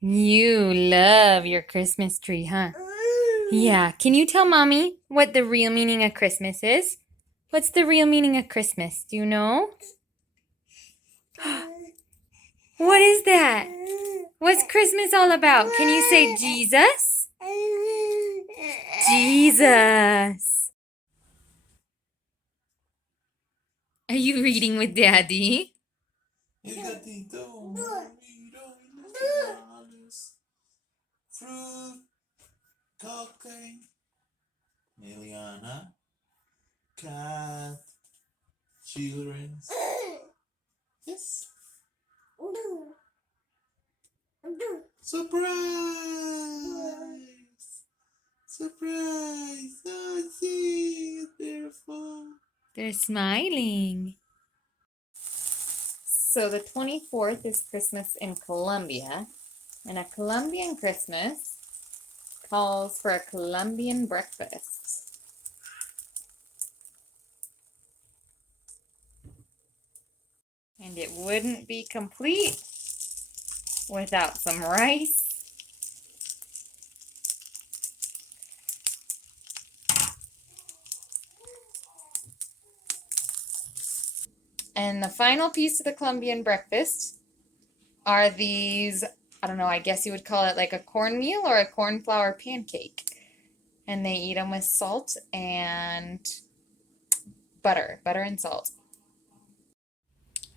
You love your Christmas tree, huh? Yeah. Can you tell Mommy what the real meaning of Christmas is? What's the real meaning of Christmas? Do you know? What is that? What's Christmas all about? Can you say Jesus? Jesus. Are you reading with Daddy? El gatito, mira y los tamales, fruit, cocktail, Liliana, cat, children. Yes. Surprise! Surprise! Oh, see, it's beautiful. They're smiling. So the 24th is Christmas in Colombia, and a Colombian Christmas calls for a Colombian breakfast. And it wouldn't be complete without some rice. And the final piece of the Colombian breakfast are these, I don't know, I guess you would call it like a cornmeal or a corn flour pancake. And they eat them with salt and butter and salt.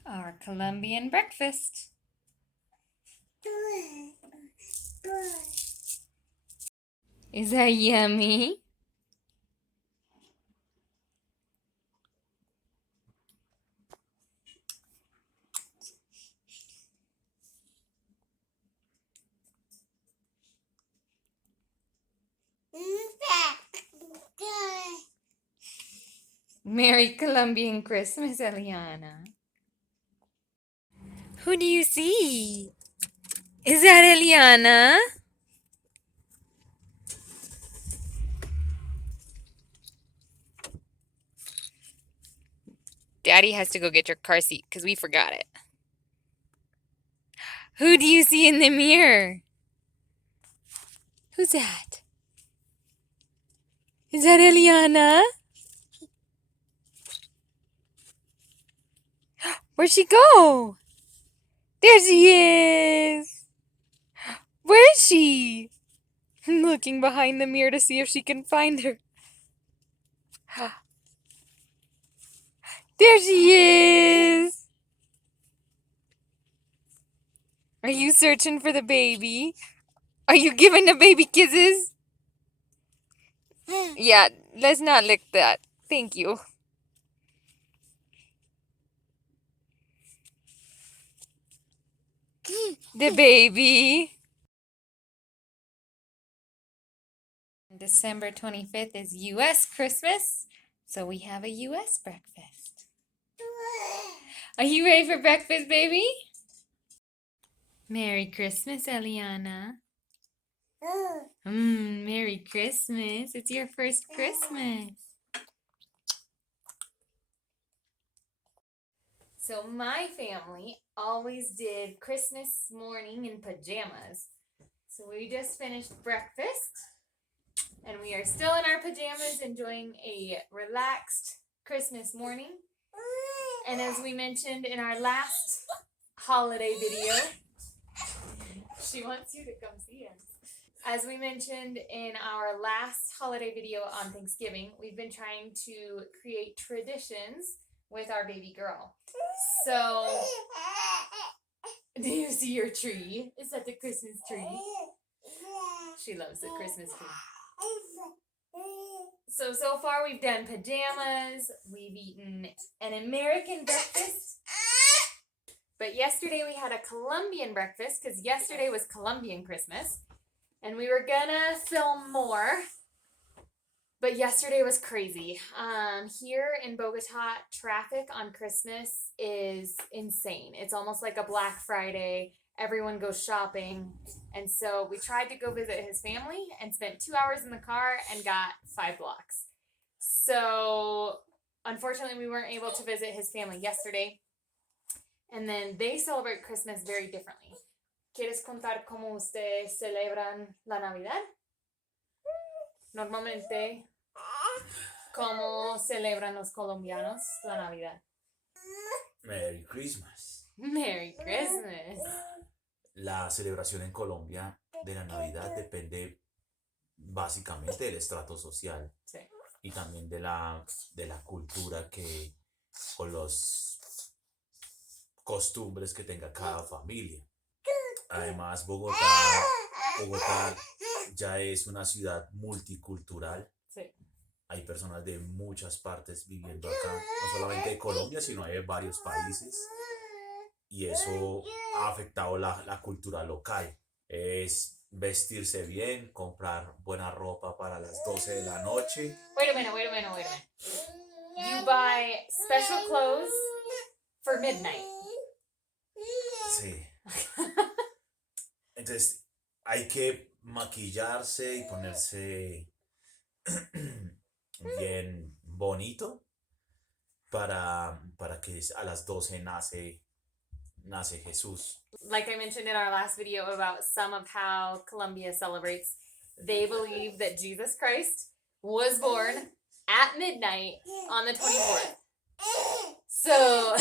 Our Colombian breakfast. Is that yummy? Merry Colombian Christmas, Eliana. Who do you see? Is that Eliana? Daddy has to go get your car seat because we forgot it. Who do you see in the mirror? Who's that? Is that Eliana? Where'd she go? There she is! Where is she? I'm looking behind the mirror to see if she can find her. There she is! Are you searching for the baby? Are you giving the baby kisses? Yeah, let's not lick that. Thank you. The baby. December 25th is U.S. Christmas, so we have a U.S. breakfast. Are you ready for breakfast, baby? Merry Christmas, Eliana. Merry Christmas. It's your first Christmas. So my family always did Christmas morning in pajamas. So we just finished breakfast and we are still in our pajamas enjoying a relaxed Christmas morning. And as we mentioned in our last holiday video, she wants you to come see us. As we mentioned in our last holiday video on Thanksgiving, we've been trying to create traditions with our baby girl. So, do you see your tree? Is that the Christmas tree? She loves the Christmas tree. So far we've done pajamas, we've eaten an American breakfast, but yesterday we had a Colombian breakfast because yesterday was Colombian Christmas, and we were gonna film more, but yesterday was crazy. Here in Bogota, traffic on Christmas is insane. It's almost like a Black Friday. Everyone goes shopping. And so we tried to go visit his family and spent 2 hours in the car and got 5 blocks. So unfortunately, we weren't able to visit his family yesterday. And then they celebrate Christmas very differently. ¿quieres contar cómo ustedes celebran la Navidad? Normalmente, ¿cómo celebran los colombianos la Navidad? Merry Christmas. Merry Christmas. La celebración en Colombia de la Navidad depende básicamente del estrato social Sí. y también de la cultura o los costumbres que tenga cada familia. Además, Bogotá ya es una ciudad multicultural. Sí. Hay personas de muchas partes viviendo acá, no solamente de Colombia, sino de varios países. Y eso ha afectado la cultura local. Es vestirse bien, comprar buena ropa para las 12 de la noche. Wait a minute. You buy special clothes for midnight. Sí. Entonces hay que maquillarse y ponerse bien bonito para que a las 12 nace Jesús. Like I mentioned in our last video about some of how Colombia celebrates, they believe that Jesus Christ was born at midnight on the 24th. So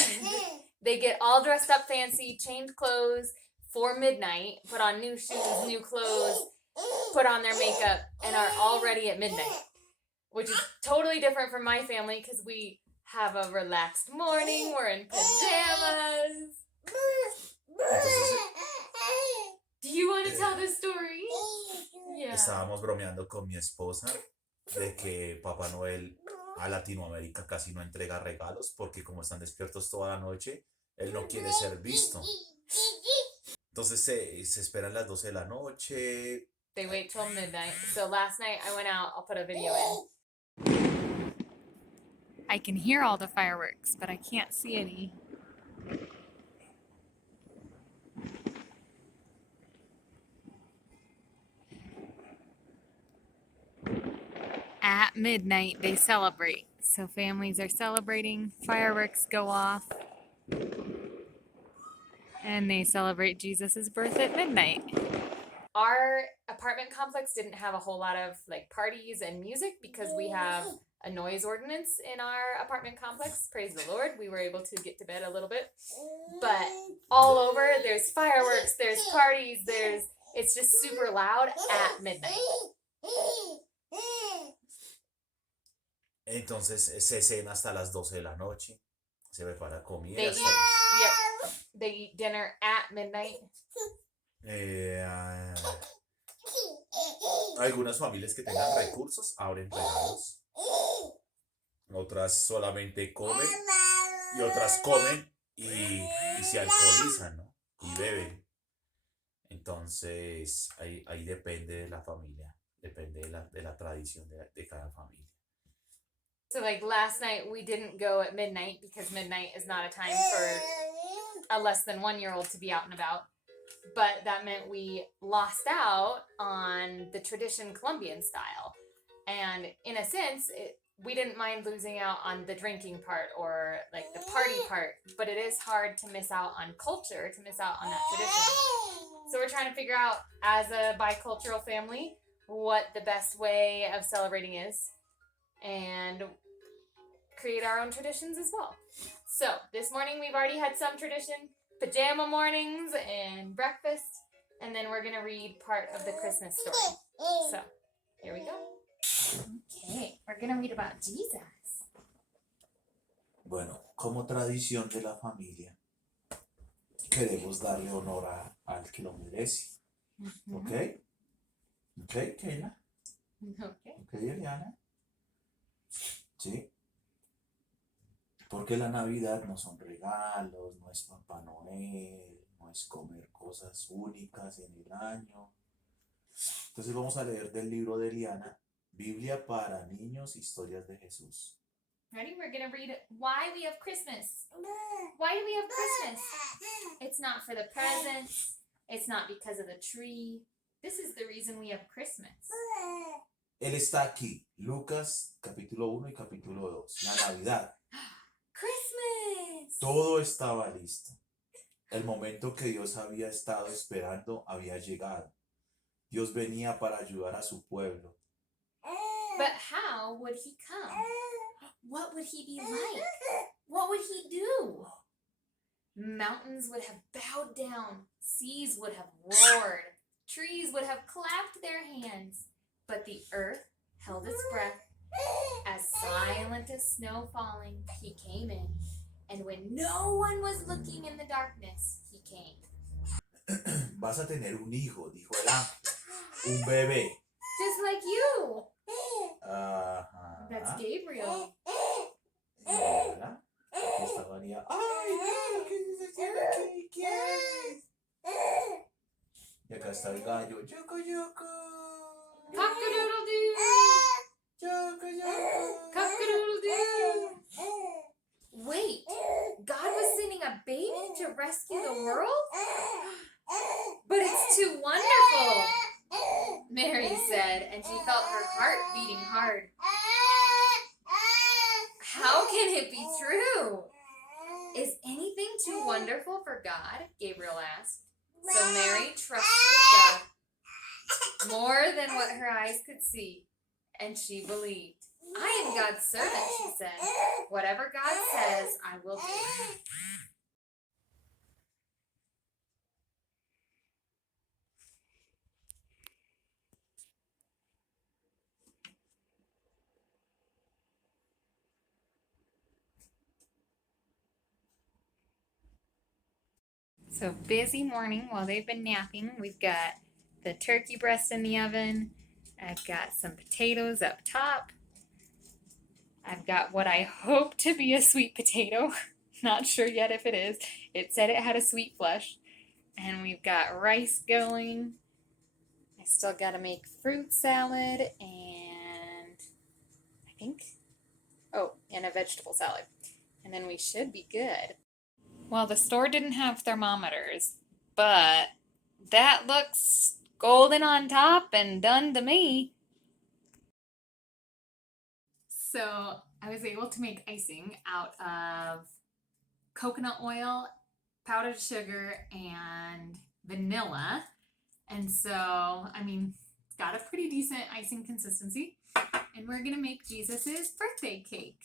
they get all dressed up fancy, change clothes for midnight, put on new shoes, new clothes, put on their makeup, and are all ready at midnight. Which is totally different from my family because we have a relaxed morning, we're in pajamas. Entonces Do you want to tell this story? Yeah. estábamos bromeando con mi esposa de que Papá Noel a Latinoamérica casi no entrega regalos porque como están despiertos toda la noche, él no quiere ser visto. Entonces se esperan las 12 de la noche. They wait till midnight. So last night I went out, I'll put a video in. I can hear all the fireworks, but I can't see any. At midnight, they celebrate. So families are celebrating, fireworks go off, and they celebrate Jesus' birth at midnight. Our apartment complex didn't have a whole lot of like parties and music because we have a noise ordinance in our apartment complex. Praise the Lord, we were able to get to bed a little bit. But all over, there's fireworks, there's parties, it's just super loud at midnight. Entonces se cena hasta las 12 de la noche. Se prepara comida. They eat dinner at midnight. Algunas familias que tengan recursos abren regalos. Otras solamente comen y otras comen y se alcoholizan, ¿no? Y beben. Entonces ahí depende de la familia, depende de la tradición de cada familia. So like last night we didn't go at midnight because midnight is not a time for a less than 1-year-old to be out and about. But that meant we lost out on the tradition Colombian style. And in a sense, we didn't mind losing out on the drinking part or like the party part, but it is hard to miss out on culture, to miss out on that tradition. So we're trying to figure out, as a bicultural family, what the best way of celebrating is and create our own traditions as well. So this morning we've already had some tradition, pajama mornings and breakfast, and then we're going to read part of the Christmas story. So here we go. Okay, we're going to read about Jesus. Bueno, como tradición de la familia, queremos darle honor al que lo merece. ¿Ok? ¿Ok, Keila? Okay. ¿Ok, Eliana? ¿Sí? Porque la Navidad no son regalos, no es Papá Noel, no es comer cosas únicas en el año. Entonces vamos a leer del libro de Eliana, Biblia para niños, historias de Jesús. Ready? We're going to read why we have Christmas. Why do we have Christmas? It's not for the presents. It's not because of the tree. This is the reason we have Christmas. Él está aquí, Lucas capítulo 1 y capítulo 2, la Navidad. Christmas! Todo estaba listo. El momento que Dios había estado esperando había llegado. Dios venía para ayudar a su pueblo. But how would he come? What would he be like? What would he do? Mountains would have bowed down, seas would have roared, trees would have clapped their hands, but the earth held its breath. As silent as snow falling, he came in, and when no one was looking in the darkness, he came. Vas a tener un hijo, dijo el ángel, un bebé. Just like you. Ajá. That's Gabriel. Mira, aquí está María. Ay, no, ¿qué dices? ¿Qué quieres? Y acá está el gallo. Yucu, yucu. Cock-a-doodle-doo. Yucu, yucu. Cock-a-doodle-doo. Wait, God was sending a baby to rescue the world? But it's too wonderful, Mary said, and she felt her heart beating hard. How can it be true? Is anything too wonderful for God? Gabriel asked. So Mary trusted God more than what her eyes could see, and she believed. I am God's servant, she said. Whatever God says, I will do. So busy morning while they've been napping. We've got the turkey breast in the oven. I've got some potatoes up top. I've got what I hope to be a sweet potato. Not sure yet if it is. It said it had a sweet flesh. And we've got rice going. I still got to make fruit salad and I think, and a vegetable salad. And then we should be good. Well, the store didn't have thermometers, but that looks golden on top and done to me. So I was able to make icing out of coconut oil, powdered sugar, and vanilla. And so, it's got a pretty decent icing consistency. And we're gonna make Jesus's birthday cake.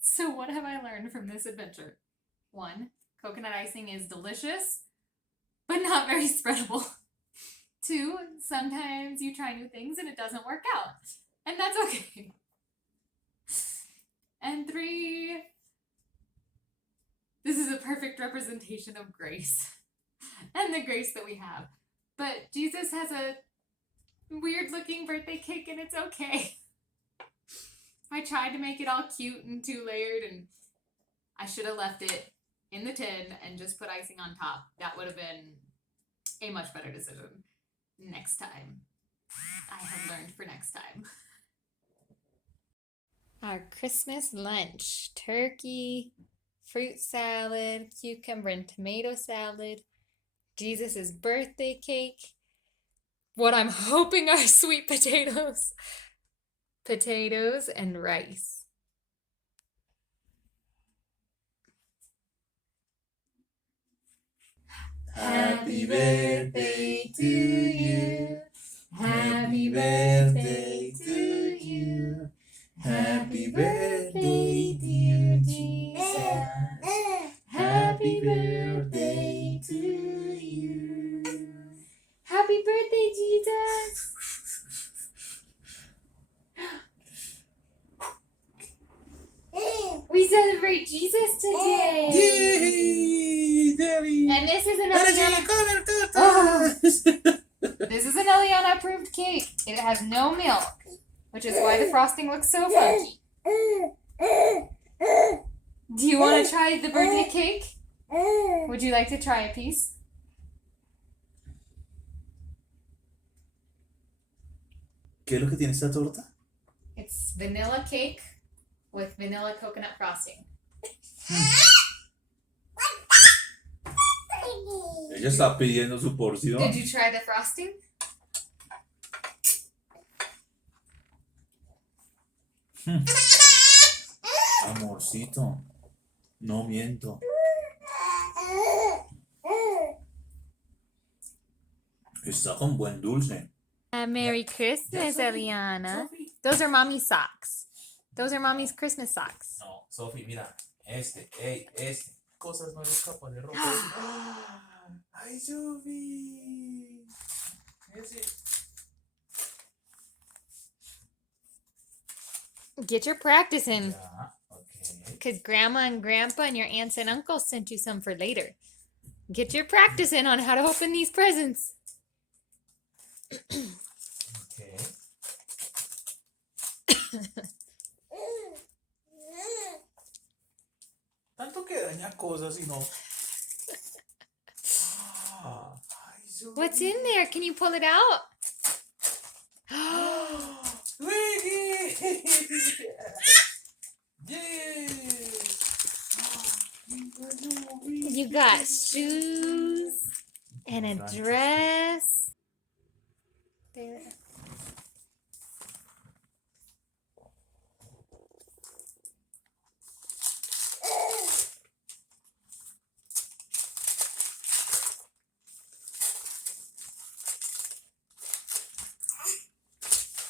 So what have I learned from this adventure? 1, coconut icing is delicious, but not very spreadable. 2, sometimes you try new things and it doesn't work out, and that's okay. And 3, this is a perfect representation of grace and the grace that we have. But Jesus has a weird looking birthday cake and it's okay. I tried to make it all cute and 2-layered, and I should have left it in the tin and just put icing on top. That would have been a much better decision. Next time. I have learned for next time. Our Christmas lunch: turkey, fruit salad, cucumber and tomato salad, Jesus' birthday cake, what I'm hoping are sweet potatoes, and rice. Happy birthday to you. Happy birthday to you. Happy birthday, dear Jesus. Happy birthday to you. Happy birthday, Jesus! We celebrate Jesus today! Yay! This is an Eliana approved cake. It has no milk, which is why the frosting looks so funky. Do you want to try the birthday cake? Would you like to try a piece? ¿Qué es lo que tiene esta torta? It's vanilla cake with vanilla coconut frosting. Ella está pidiendo su porción. Did you try the frosting? Amorcito, no miento. Está con buen dulce. Merry Christmas, Eliana. Those are mommy's socks. Those are mommy's Christmas socks. No, Sophie, mira. Este. Cosas no eres capaz de romper. ¡Ay, Sophie! Ese. Get your practice in. Ya, okay. Because grandma and grandpa and your aunts and uncles sent you some for later. Get your practice in on how to open these presents. Okay. Tanto que daña cosas y no. Ay, Sophie. What's in there? Can you pull it out? You got shoes and a dress. There.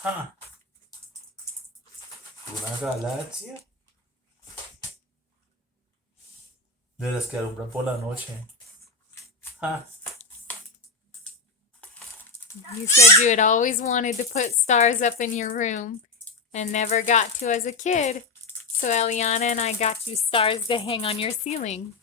Ah, una galaxia de las que alumbran por la noche. Ah, You said you had always wanted to put stars up in your room and never got to as a kid. So Eliana and I got you stars to hang on your ceiling.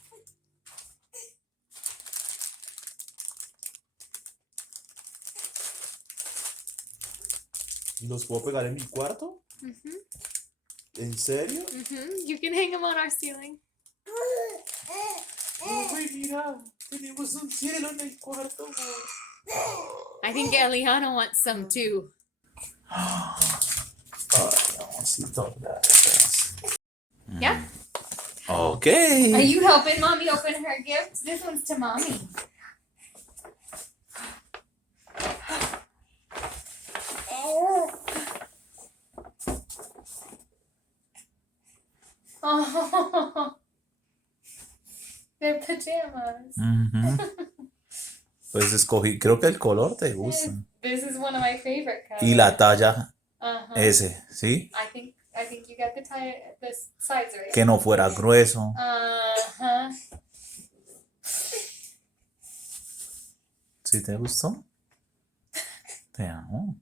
¿los puedo pegar en mi cuarto? ¿En serio? You can hang them on our ceiling. Uy, mira, tenemos un cielo en el cuarto. I think Eliana wants some too. Yeah? Okay. Are you helping mommy open her gift? This one's to mommy. Oh, they're pajamas. Pues escogí, creo que el color te gusta. This is one of my favorite colors. Y la talla Uh-huh. ese, ¿sí? I think you got the size right. Que no fuera grueso. Uh-huh. ¿Sí te gustó? Te amo.